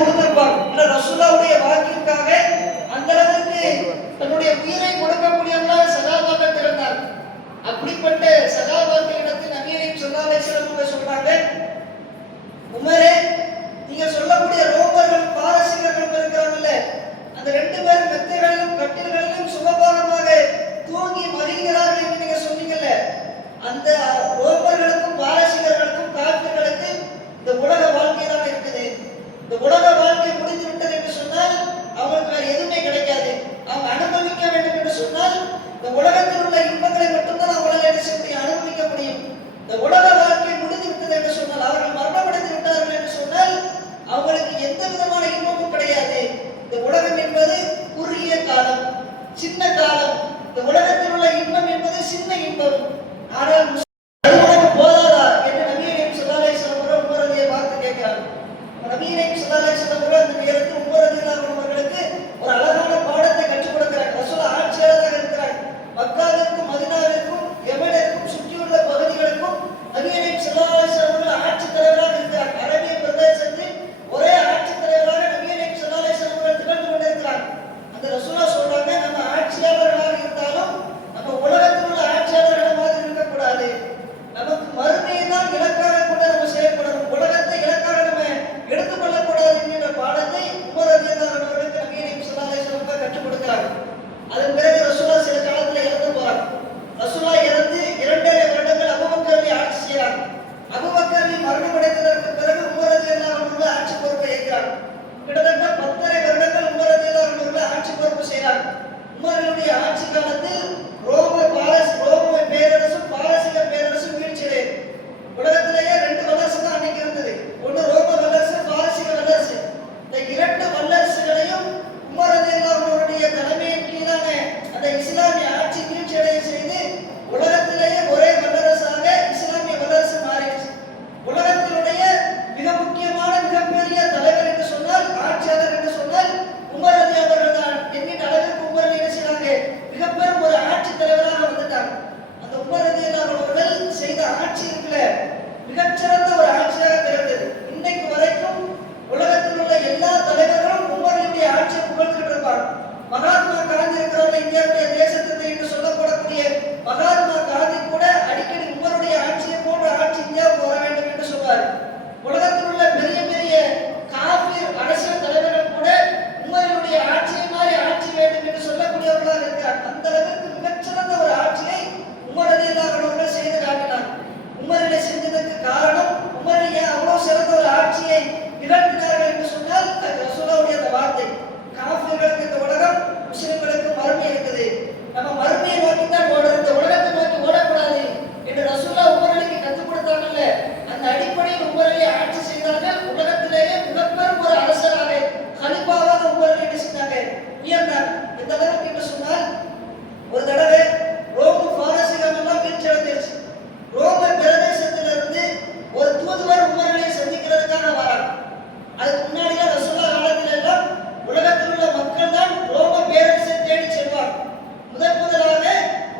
கொடுத்திருப்பாங்க. ரசூலுல்லாஹ்வுடைய வாக்கிற்காக அந்த அளவுக்கு தன்னுடைய உயிரை கொடுக்கக்கூடியவர்களாக சகாபாக்கள் திறந்தார். அப்படிப்பட்ட சகாபாக்களிடத்தில் நபி ஸல்லல்லாஹு அலைஹி வஸல்லம் சொல்றாங்க, உமரே, நீங்க சொல்லக்கூடிய ரோமர்கள் பாரசீகர்கள் இருக்கிறாங்கல்ல, அந்த 2 பேரும் மெத்தைகளிலும் கட்டில்களிலும் சுகபானமாக தூங்கி மகிழ்கிறார்கள் என்று நீங்க சொன்னீங்கல்ல, அந்த ரோமர்களுக்கும் பாரசீகர்களுக்கும் காபிர்களுக்கு இந்த உலக வாழ்க்கை தான் இருக்குது. இந்த உலக வாழ்க்கை முடிந்து விட்டது என்று சொன்னால் அவங்களுக்கு வேற எதுவுமே கிடைக்காது. அவங்க அனுபவிக்க வேண்டும் என்று சொன்னால் இந்த உலகத்தில் உள்ள இன்பங்களை மட்டும்தான் அவங்களால என்ன செய்ய முடியும், அனுபவிக்க முடியும். இந்த உலக வாழ்க்கை முடிந்து விட்டது என்று சொன்னால், அவர்கள் மரணமடைந்து விட்டார்கள் என்று சொன்னால் அவங்களுக்கு எந்த விதமான இன்பமும் கிடையாது. இந்த உலகம் என்பது குறுகிய காலம், சின்ன காலம். இந்த உலகத்தில் உள்ள இன்பம் என்பது சின்ன இன்பம். ஆனால் உனக்கு போதாதா என்று நபி ஸல்லல்லாஹு அலைஹி வஸல்லம் உமர் ரலியல்லாஹு பார்த்து கேட்கிறார். நபி ஸல்லல்லாஹு அலைஹி வஸல்லம் அந்த நேரத்தில் உமர் ரலியல்லாஹு அவர்களுக்கு ஒரு அழகான பாடத்தை கற்றுக் கொடுக்கிறார். ரசூல் ஆட்சியாளராக இருக்கிறார். மக்காவிற்கும் மதீனாவிற்கும் யமனிற்கும் சுற்றியுள்ள பகுதிகளுக்கும் நபி ஸல்லல்லாஹு அலைஹி வஸல்லம் ஆட்சி தலைவராக இருக்கிறார். அரபிய பிரதேசத்தில் ஒரே ஆட்சி தலைவராக நபி ஸல்லல்லாஹு அலைஹி வஸல்லம் திகழ்ந்து கொண்டிருக்கிறார். அந்த ரசூலுல்லாஹ் சொல்றாங்க, நம்ம ஆட்சியாளர்களாக இருந்தாலும் நம்ம உலகத்தில் உள்ள ஆட்சியாளர்கள் மாதிரி இருக்கக்கூடாது. நமக்கு மறுமையை தான் இலக்காக கொண்டு நம்ம செயல்படணும். உலகத்தை இலக்காக நம்ம எடுத்துக்கொள்ளக்கூடாது என்கிற பாடத்தை உமர் ரலியல்லாஹு அவர்களுக்கு நபி ஸல்லல்லாஹு அலைஹி வஸல்லம் கற்றுக் கொடுக்கிறார். அதன் பிறகு ரசூலுல்லாஹ் சில காலத்துல இறந்து போறார். ரசூலுல்லாஹ் இறந்து 2.5 வருடங்கள் அபூபக்கர் ஆட்சி செய்கிறார். அபூபக்கர் மரணமடைந்ததற்கு பிறகு உமர் ரலியல்லாஹு அவர்கள் ஆட்சி பொறுப்பை ஏற்கிறார். கிட்டத்தட்ட 10.5 வருடங்கள் உமர் ரலியல்லாஹு அவர்கள் ஆட்சி பொறுப்பு செய்கிறார். உமருடைய ஆட்சி காலத்தில் ரோம பேரரசும் பாரசீக பேரரசும் வீழ்ச்சியடையும். உலகத்திலேயே 2 வல்லரசு தான் அன்னைக்கு இருந்தது. ஒன்று ரோம வல்லரசு, பாரசீக வல்லரசு. இந்த 2 வல்லரசுகளையும் உமர் ரலியல்லாஹு அவருடைய தலைமையின் கீழான அந்த இஸ்லாமிய ஆட்சி வீழ்ச்சியடைய செய்து உலகத்திலேயே ஒரே வல்லரசாக இஸ்லாமிய வல்லரசு மாறிடுச்சு. உலகத்தினுடைய மிக முக்கியமான மிகப்பெரிய தலைவர் என்று சொன்னால், ஆட்சியாளர் என்று சொன்னால் உமர் ரலியல்லாஹு அவர்கள் தான் என்கிற அளவிற்கு உமர் என்ன செய்றாங்க, மிகப்பெரும் ஒரு ஆட்சி தலைவராக வந்துட்டாங்க. அந்த உமர் ரலியல்லாஹு அவர்கள் செய்த ஆட்சி இருக்குல்ல, மிகச்சிறந்த ஒரு ஆட்சியாக திகழ்ந்தது. இன்னைக்கு வரைக்கும் உலகத்தில் உள்ள எல்லா தலைவர்களும் உமருடைய ஆட்சியை புகழ்ந்துட்டு இருப்பாங்க. மகாத்மா காந்தி இருக்கிறவங்க, இந்தியாவுடைய தேசத்தை என்று சொல்லப்படக்கூடிய மகாத்மா காந்தி கூட அடிக்கடி உமருடைய ஆட்சியை போன்ற ஆட்சி இந்தியாவுக்கு வர வேண்டும் என்று சொல்வார். உலகத்தில் உள்ள பெரிய பெரிய காபிர் அரசியல் தலைவர்கள் கூட உமருடைய ஆட்சியை மாதிரி ஆட்சி வேண்டும் என்று சொல்லக்கூடியவர்களாக இருக்கிறார். அந்த அளவிற்கு மிகச்சிறந்த ஒரு ஆட்சியை உமர் ரலியல்லாஹு அவர்கள் செய்து காட்டினார். உமரிலே செஞ்சதற்கு காரணம், உமரிலே அவ்வளவு சிறந்த ஒரு ஆட்சியை நிகழ்த்தினார்கள் என்று சொன்னால் அது ரசூலுல்லாஹ்வுடைய அந்த வார்த்தை. காபிர்களுக்கு இந்த உலகம், முஸ்லிம்களுக்கு மறுமை இருக்குது. நம்ம மறுமையை நோக்கி தான் ஓடணும், இந்த உலகத்தை நோக்கி ஓடக்கூடாது என்று ரசூலுல்லாஹ் உமருக்கு கற்றுக் கொடுத்தாங்கல்ல, அந்த அடிப்படையில் உமரை ஆட்சி செய்தார்கள். உலகத்திலேயே மிகப்பெரும் ஒரு அரசராக, கலிஃபாவாக உமரை என்ன செஞ்சாங்க, உயர்ந்தார். எந்த அளவுக்கு என்று சொன்னால், ஒரு தடவை ரோம பாரசீகம் எல்லாம் வீழ்ச்சி அடைஞ்சிருச்சு. ரோம பிரதேசத்திலிருந்து ஒரு தூதுவர் உமரை சந்திக்கிறதுக்காக வரார். அதுக்கு முன்னாடியே ரசூலுல்லாஹ் காலத்தில் எல்லாம் உலகத்தில் உள்ள மக்கள் தான் ரோம பேரரசை தேடி செல்வார். முதலாக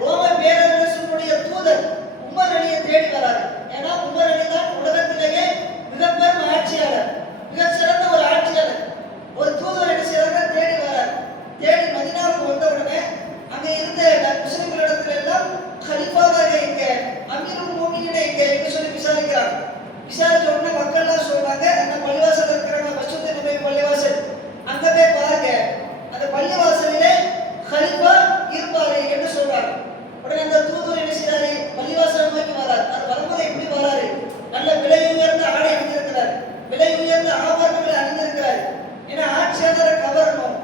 ரோம பேரரசினுடைய தூதர் உமர் அலியை தேடி வராரு. ஏன்னா உமர் அலி தான் உலகத்திலேயே மிகப்பெரும் ஆட்சியாளர், மிக சிறந்த ஒரு ஆட்சியாளர். ஒரு தூதர் என்ன செய்யறாங்க, தேடி வரார். தேடி மதீனாவுக்கு வந்த உடனே அங்க இருந்த முஸ்லிம்களிடத்துல எல்லாம் கலிஃபாவாக எங்க, அமீருல் முஃமினீன் எங்க என்று சொல்லி விசாரிக்கிறாங்க. விசாரிச்ச உடனே மக்கள் எல்லாம் சொல்றாங்க, அந்த பள்ளிவாசல் இருக்கிறாங்க, மஸ்ஜித் நபவி பள்ளிவாசல், அங்க போய் பாருங்க, அந்த பள்ளிவாசலிலே கலிஃபா இருப்பாரு என்று சொல்றாங்க. உடனே அந்த தூதர் என்ன செய்றாரு, பள்ளிவாசல் நோக்கி வரார். அது வரும்போது எப்படி வராரு, நல்ல விலை உயர்ந்த ஆடை அணிந்திருக்கிறார், விலை உயர்ந்த ஆபரணங்களை அணிந்திருக்கிறார். ஏன்னா ஆட்சியாளரை கவரணும்,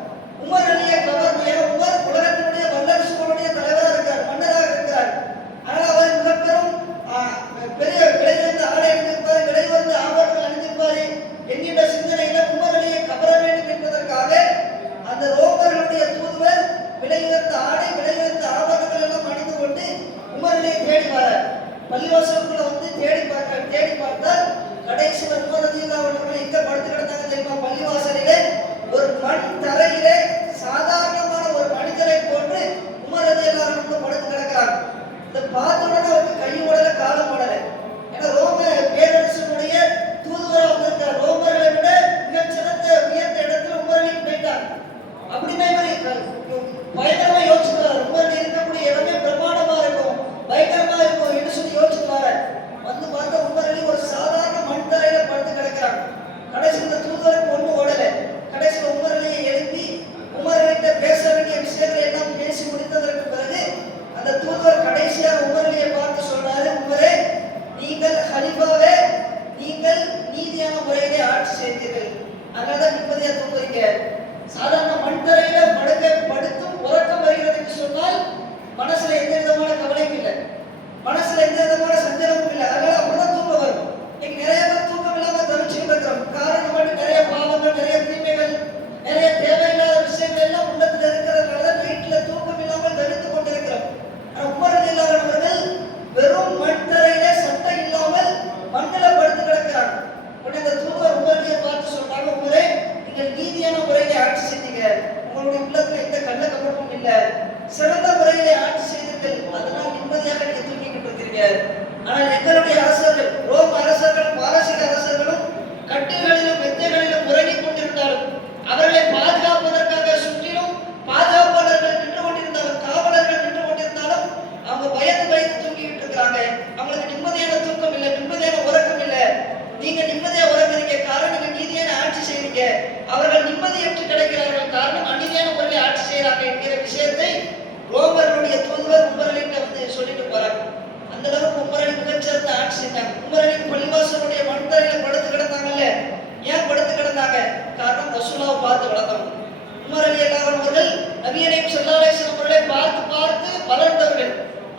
உமர் அலியை கவரணும். ஏன்னா உமர் உலகத்தினுடைய வல்லரசுகளுடைய தலைவராக இருக்கிறார், மன்னராக இருக்கிறார். ஆனால் அவர் மிகப்பெரும் பெரிய விலை உயர்ந்த ஆடை அணிந்திருப்பார், விலை உயர்ந்த ஆபரணங்கள் அணிந்திருப்பார் என்கின்ற சிந்தனையில உமர் அலியை கவர வேண்டும் என்பதற்காக அந்த ரோமர்களுடைய தூதுவர் விலை உயர்ந்த ஆடை, விலை உயர்ந்த ஆபரணங்கள் எல்லாம் அணிந்து கொண்டு உமர் அலியை தேடி வரார். பள்ளிவாசலுக்குள்ள வந்து தேடி பார்த்தால் கடைசி உமர் ரலியல்லாஹு அவர்கள் எங்க படுத்து கிடந்தாங்க தெரியுமா, பள்ளிவாசலிலே ஒரு மண் தரையிலே சாதாரணமான ஒரு மனிதரை போன்று உமர் ரலியல்லாஹு அவர்கள் படுத்து கிடக்கிறார். இந்த பார்த்த உடனே அவருக்கு கை ஓடல, காலம் ஓடல. ஏன்னா ரோம பேரரசனுடைய தூதுவராக வந்திருக்கார். ரோமர்களை விட மிகச்சிறந்த அவர்கள் நிம்மதியற்று கிடைக்கிறார்கள். காரணம், அநீதியான முறையில் ஆட்சி செய்யறாங்க என்கிற விஷயத்தை ரோமர்களுடைய தூதுவர் உமரலிட்ட வந்து சொல்லிட்டு போறாங்க. அந்த அளவுக்கு உமரலி மிகச்சிறந்த ஆட்சி செஞ்சாங்க. உமரலி பள்ளிவாசலுடைய மண்தரையில படுத்து கிடந்தாங்கல்ல. ஏன் படுத்து கிடந்தாங்க? காரணம், ரசூலாவை பார்த்து வளர்ந்தவங்க. உமர் ரலியல்லாஹு அன்ஹு அவர்கள் நபியை ஸல்லல்லாஹு அலைஹி வஸல்லம் அவர்களை பார்த்து பார்த்து வளர்ந்தவர்கள்.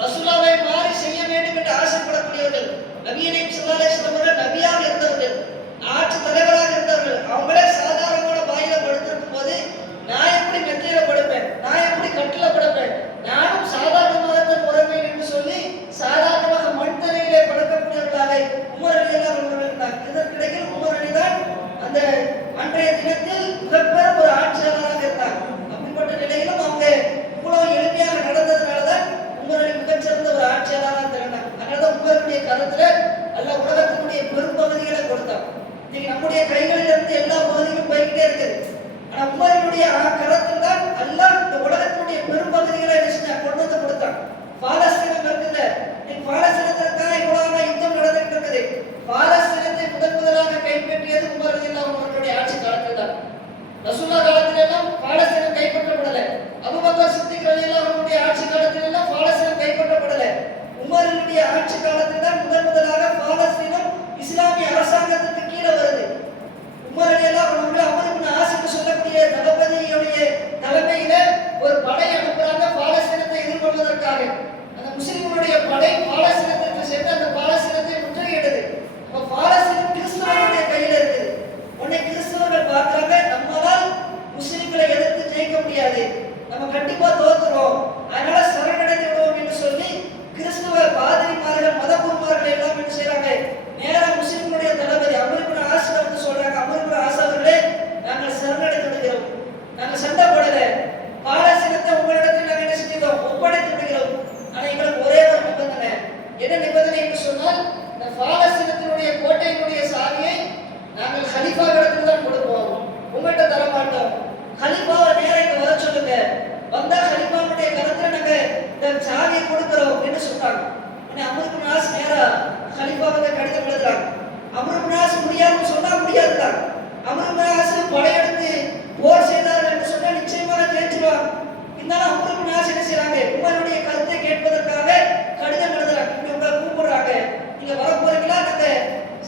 ரசூலாவை மாறி செய்ய வேண்டும் என்று ஆசைப்படக்கூடியவர்கள். நபியை ஸல்லல்லாஹு அலைஹி வஸல்லம் அவர்கள் நபியாக இருந்தவர்கள், ஆட்சி தலைவராக இருந்தவர்கள். அவங்களே சாதாரணமான வாயில படுத்திருக்கும் போது நான் எப்படி மெத்தையில படுப்பேன், நான் எப்படி கட்டில படுப்பேன், நானும் சாதாரணமாக தான் உறவேன் என்று சொல்லி சாதாரணமாக மண் தரையிலே படுக்கக்கூடியவர்களாக உமர் ரலியல்லாஹு அன்ஹு அவர்கள் இருந்தார். இதற்கிடையில் உமர் அலி தான் அந்த அன்றைய தினத்தில் மிகப்பெரும் ஒரு ஆட்சியாளராக இருந்தார். அப்படிப்பட்ட நிலையிலும் அவங்க இவ்வளவு எளிமையாக நடந்ததுனாலதான் உமர் அலி மிகச்சிறந்த ஒரு ஆட்சியாளராக திகழ்ந்தார். அதனாலதான் உமருடைய காலத்துல அல்லாஹ் உலகத்தினுடைய பெரும்பகுதிகளை கொடுத்தார். இன்னைக்கு நம்முடைய கைகளில் இருந்து எல்லா பகுதியும் போய்கிட்டே இருக்குது. ஆனா உமருடைய கரத்தில் தான் அல்லாஹ் இந்த உலகத்தினுடைய பெரும்பகுதிகளை கொண்டு வந்து கொடுத்தார். பாலஸ்தீனம் இருக்குல்ல, பாலஸ்தீனத்திற்காக இவ்வளவு யுத்தம் நடந்துட்டு இருக்குது. பாலஸ்தீனத்தை முதலாக கைப்பற்றியது உமர் ரலியல்லாஹு அன்ஹு அவர்களுடைய ஆட்சி காலத்தில் தான். ரசூலுல்லாஹ் காலத்தில் எல்லாம் பாலஸ்தீனம் கைப்பற்றப்படல. அபூபக்கர் சித்திக் ரலியல்லாஹு அன்ஹுடைய ஆட்சி காலத்தில் எல்லாம் பாலஸ்தீனம் கைப்பற்றப்படல. உமருடைய ஆட்சி காலத்தில் தான் முதலாக பாலஸ்தீனம் இஸ்லாமிய அரசாங்கத்துக்கு கீழே வருது. உமர் ரலியல்லாஹு அன்ஹு அமர் இப்னு ஆஸ் சொல்லக்கூடிய தளபதியுடைய தலைமையில ஒரு படை அனுப்புறாங்க பாலஸ்தீனத்தை எதிர்கொள்வதற்காக. அந்த முஸ்லிம்களுடைய படை பாலஸ்தீனத்திற்கு சென்று அந்த பாலஸ்தீனத்தை முற்றுகையிடுது. அப்ப பாலஸ்தீனம் கிறிஸ்தவர்களுடைய கையில இருக்குது. உடனே கிறிஸ்தவர்கள் பார்க்கறாங்க, நம்மளால் முஸ்லிம்களை எதிர்த்து ஜெயிக்க முடியாது, நம்ம கண்டிப்பா தோத்துறோம், அதனால சரணடைந்து விடுவோம் என்று சொல்லி கிறிஸ்தவ பாதிரிமார்கள் மதகுருமார்கள் எல்லாம் என்ன செய்யறாங்க, நேரா முஸ்லிம்களுடைய தளபதி அமர் இப்னு ஆஸ் வந்து சொல்றாங்க, அமர் இப்னு ஆஸ் அவர்களே, நாங்கள் சரணடைந்து விடுகிறோம், நாங்கள் சண்டை போடல, பாலஸ்தீனத்தை உங்களிடத்தில் நாங்கள் என்ன செஞ்சோம், ஒப்படைத்து விடுகிறோம். ஆனா எங்களுக்கு ஒரே ஒரு நிபந்தனை. என்ன நிபந்தனை என்று சொன்னால், இந்த பாலஸ்தீனத்தினுடைய கோட்டையினுடைய சாவியை நாங்கள் கலீஃபா இடத்துல தான் கொடுப்போம், உங்கள்கிட்ட தர மாட்டோம். கலீஃபாவை நேரா இங்க வர சொல்லுங்க, வந்தா கலீஃபாவுடைய கரத்துல நாங்க இந்த சாவியை கொடுக்கிறோம் என்று சொன்னாங்க. அமர் இப்னு ஆஸ் நேரா கலீஃபாவுக்கு கடிதம் எழுதுறாங்க. அமர் இப்னு ஆஸ் முடியாதுன்னு சொன்னா முடியாதுதான். அமர் இப்னு ஆஸ் படையெடுத்து போர் செய்தார்கள் என்று சொன்னா நிச்சயமாக ஜெயிச்சிருவாங்க. இருந்தாலும் அமர் இப்னு ஆஸ் என்ன செய்யறாங்க, உமருடைய கருத்தை கேட்பதற்காக கடிதம் எழுதுறாங்க. இப்படி உங்களை கூப்பிடுறாங்க, நீங்க வர போறீங்களா, நாங்க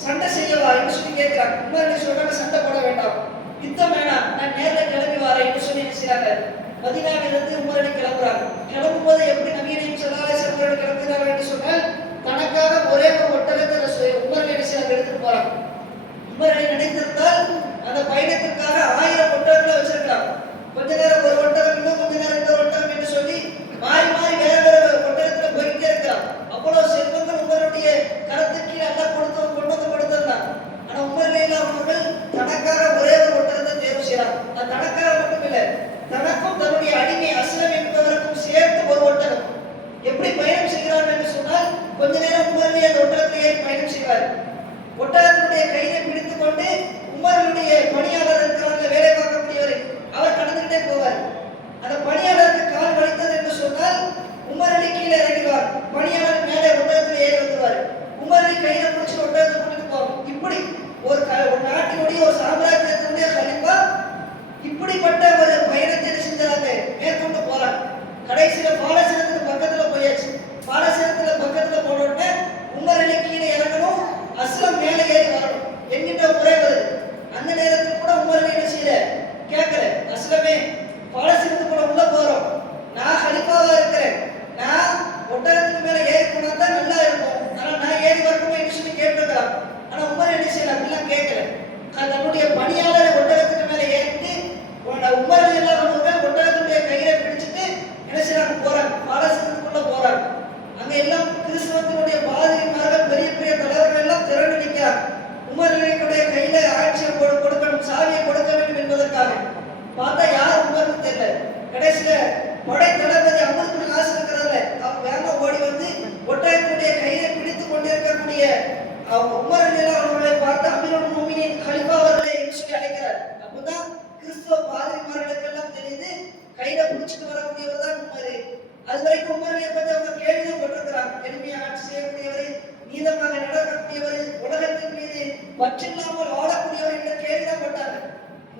சண்டை செய்யவா என்று சொல்லி கேட்கிறாங்க. உமர் என்ன சொல்றாங்க, சண்டை போட வேண்டாம், யுத்தம் வேணாம், நான் நேர்ல கிளம்பி வரேன் என்று சொல்லி என்ன செய்யறாங்க, மதீனாவிலிருந்து உமர் அலி கிளம்புறாங்க. கிளம்பும் போது எப்படி நபி ஸல்லல்லாஹு அலைஹி வஸல்லம் கிளம்புகிறார்கள் என்று சொன்னால், தனக்காக ஒரே ஒரு ஒட்டகத்தை உமர் அலி எடுத்துட்டு போறாங்க. உமர் அலி நினைத்திருந்தால் அந்த பயணத்திற்காக 1000 ஒட்டகங்களை வச்சிருக்கிறாங்க. கொஞ்ச நேரம் ஒரு ஒட்டகம், இன்னும் கொஞ்ச நேரம் இன்னொரு ஒட்டகம் என்று சொல்லி மாறி மாறி வேற வேற ஒட்டகத்துல போயிட்டே இருக்கிறாங்க. அவ்வளவு செல்வங்கள் உமருடைய கரத்துக்கு கீழே எல்லாம் கொண்டு வந்து கொடுத்திருந்தாங்க. ஆனா உமர் ரலியல்லாஹு அன்ஹு அவர்கள் தனக்காக ஒரே ஒரு ஒட்டகத்தை தேர்வு செய்யறாங்க. அது தனக்காக மட்டும் இல்லை, தனக்கும் தன்னுடைய அடிமை அஸ்லம் என்பவருக்கும் சேர்த்து ஒரு ஒட்டகம். எப்படி பயணம் செய்கிறார்கள் என்று சொன்னால், கொஞ்ச நேரம் உமர் அந்த ஒட்டகத்திலேயே பயணம் செய்வார். ஒட்டகத்தினுடைய கையை பிடித்துக் கொண்டு உமருடைய பணியாளர் இருக்கிறாங்க, வேலை பார்க்கக்கூடியவர், அவர் கடந்துகிட்டே போவார். அந்த பணியாளருக்கு கால் வலித்தது என்று சொன்னால் உமர் அலி கீழே இறங்குவார், பணியாளர் மேலே ஒட்டகத்தில் ஏறி வந்துவார். உமர் அலி கையில பிடிச்சி ஒட்டகத்தை கூட்டிட்டு போவார். இப்படி ஒரு நாட்டினுடைய ஒரு சாம்ராஜ்யத்தினுடைய கலீஃபா இப்படிப்பட்ட ஒரு பயணத்தை செஞ்சாங்க, மேற்கொண்டு போறாங்க. கடைசியில பாலஸ்தீனத்துக்கு பக்கத்துல போயாச்சு. பாலஸ்தீனத்துல பக்கத்துல போன உடனே உமர் அலி கீழே இறங்கணும், அஸ்லம் மேலே ஏறி வரணும் என்கின்ற முறை வருது. அந்த நேரத்தில் கூட உமர் அலி என்ன செய்யல, கேட்கல, அஸ்லமே பாலஸ்தீனத்துக்குள்ள உள்ள போறோம், நான் கலீஃபாவா இருக்கிறேன், நான் ஒட்டகத்துக்கு மேல ஏறி போனா தான் நல்லா இருக்கும், ஆனா நான் ஏறி வரணுமே என்று சொல்லி கேட்டிருக்கிறான். ஆனா உமர் என்ன செய்யல, அப்படிலாம் கேட்கல. தன்னுடைய பணியாளரை ஒட்டகத்துக்கு மேல ஏறிட்டு உமர் ரலியல்லாஹு அன்ஹு ஒட்டகத்துடைய கையில பிடிச்சிட்டு என்ன செய்யறாங்க, போறாங்க, பாலஸ்தீனத்துக்குள்ள போறாங்க. அங்க எல்லாம் கிறிஸ்தவத்தினுடைய பாதிரிமார்கள், பெரிய பெரிய தலைவர்கள் எல்லாம் திரண்டு நிற்கிறாங்க.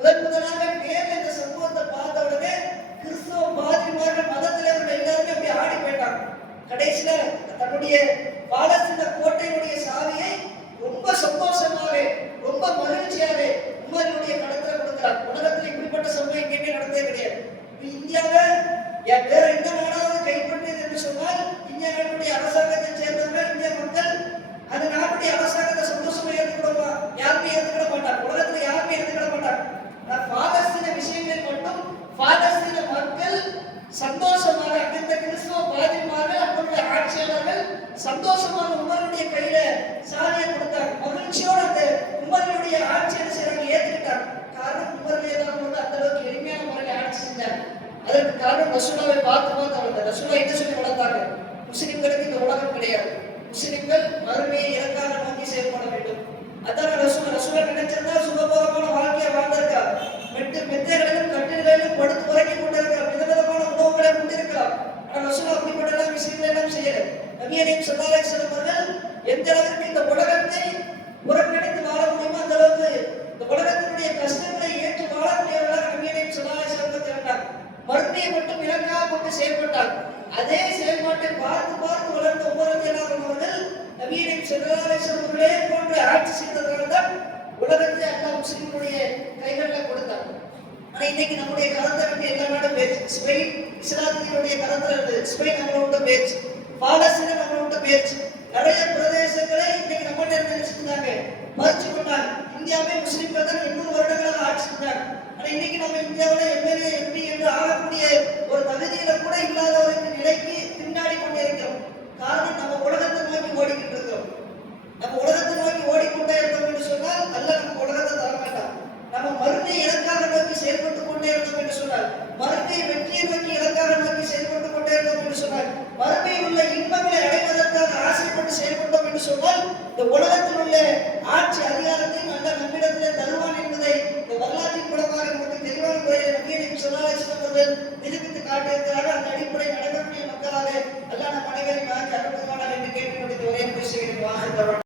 முதலாக நேர்ல இந்த சம்பவத்தை பார்த்த உடனே கிறிஸ்தவ பாதிரிமார்கள் மதத்துல இருந்த எல்லாருமே அப்படி ஆடி போயிட்டாங்க. கடைசியில தன்னுடைய பாலஸ்தீன கோட்டையினுடைய சாவியை ரொம்ப சந்தோஷமாக ரொம்ப மகிழ்ச்சியாக உமருடைய கடத்துல கொடுக்கிறார். உலகத்தில் இப்படிப்பட்ட சம்பவம் எங்கேயுமே நடந்தே கிடையாது. இந்தியாவை வேற எந்த நாடாவது கைப்பற்றியது என்று சொன்னால் இந்திய நாட்டுடைய அரசாங்கத்தை சேர்ந்தவர்கள் இந்திய மக்கள் அந்த நாட்டுடைய அரசாங்கத்தை சந்தோஷமா ஏற்றுக்கிடுவா? யாருமே ஏற்றுக்கிட மாட்டாங்க. உலகத்துல யாருமே ஏற்றுக்கிட மாட்டாங்க. பாலஸ்தீன விஷயங்களில் மட்டும் பாலஸ்தீன மக்கள் சந்தோஷமாக அந்த கிறிஸ்தவ பாதிரிமார்கள் அவருடைய ஆட்சியாளர்கள் சந்தோஷமாக உமருடைய கையில சாவியை கொடுத்தாங்க. மகிழ்ச்சியோடு அந்த உமருடைய ஆட்சியை செய்றாங்க, ஏற்றுக்கிட்டாங்க. காரணம் உமருடைய அந்த அளவுக்கு எளிமையான முறையில் ஆட்சி செஞ்சாங்க. அதற்கு காரணம் ரசூலாவை பார்த்து அவங்க ரசூலா என்ன சொல்லி வளர்த்தாங்க? முஸ்லிம்களுக்கு இந்த உலகம் கிடையாது, முஸ்லிம்கள் மறுமையை இறக்காக நோக்கி செயல்பட வேண்டும். அதான் ரசூலா நினைச்சிருந்தா சுகபோகமான வாழ்க்கையை வாழ்ந்திருக்கா, மெத்தைகளிலும் கட்டில்களிலும் படுத்து உறங்கி கொண்டிருக்கிறார், விதவிதமான உணவுகளை கொண்டிருக்கிறார். ஆனால் ரசூலா அப்படிப்பட்ட விஷயங்கள் எல்லாம் செய்யல. நபி ஸல்லல்லாஹு அலைஹி வஸல்லம் அவர்கள் எந்த அளவுக்கு இந்த உலகத்தை புறக்கணித்து வாழ முடியுமோ அந்த அளவுக்கு இந்த உலகத்தினுடைய கஷ்டங்களை ஏற்று வாழக்கூடியவர்களாக நபி ஸல்லல்லாஹு அலைஹி வஸல்லம் இருந்தார். மறுமையை மட்டும் இலக்காக கொண்டு செயல்பட்டார். அதே செயல்பாட்டை பார்த்து பார்த்து வளர்ந்த உமர் அவர்கள் நபி ஸல்லல்லாஹு அலைஹி வஸல்லம் அவர்களே போன்று ஆட்சி செய்ததனால தான் உலகத்தை அல்லாஹ் முஸ்லிம்களுடைய கைகளில் கொடுத்தார். ஆனா இன்னைக்கு நம்முடைய கரத்தை விட்டு எல்லா நாடும் போயிடுச்சு. ஸ்பெயின் இஸ்லாத்தினுடைய கரத்துல இருந்து ஸ்பெயின் நம்மளோட போயிடுச்சு, பாலஸ்தீனம் நம்மளோட போயிடுச்சு. நிறைய பிரதேசங்களை இன்னைக்கு நம்மகிட்ட இருந்து நினைச்சிருந்தாங்க, மறைச்சு கொண்டாங்க. இந்தியாவே முஸ்லிம்கள் தான் 800 வருடங்களாக ஆட்சி செஞ்சாங்க. ஆனா இன்னைக்கு நம்ம இந்தியாவில் எம்எல்ஏ எம்பி என்று ஆகக்கூடிய ஒரு தகுதியில கூட இல்லாதவருக்கு நிலைக்கு பின்னாடி கொண்டே இருக்கிறோம். காரணம் நம்ம உலகத்தை நோக்கி ஓடிக்கிட்டு இருக்கிறோம். நம்ம உலகத்தை நோக்கி ஓடிக்கொண்டே இருந்தோம் என்று சொன்னால் அல்ல நம்ம உலகத்தை தர வேண்டாம். நம்ம மறுமையை இலக்காக நோக்கி செயல்பட்டு கொண்டே இருந்தோம் என்று சொன்னால், மறுமையை வெற்றியை நோக்கி இலக்காக நோக்கி செயல்பட்டு கொண்டே இருந்தோம் என்று சொன்னால், மறுமையில் உள்ள இன்பங்களை அடைவதற்காக ஆசைப்பட்டு செயல்பட்டோம் என்று சொன்னால் இந்த உலகத்தில் உள்ள ஆட்சி அதிகாரத்தை நல்ல நம்மிடத்திலே தருவான் என்பதை இந்த வரலாற்றின் மூலமாக நமக்கு தெளிவான முறையில் நபி ஸல்லல்லாஹு அலைஹி வஸல்லம் அவர்கள் நிரூபித்து காட்டியிருக்கிறார்கள்.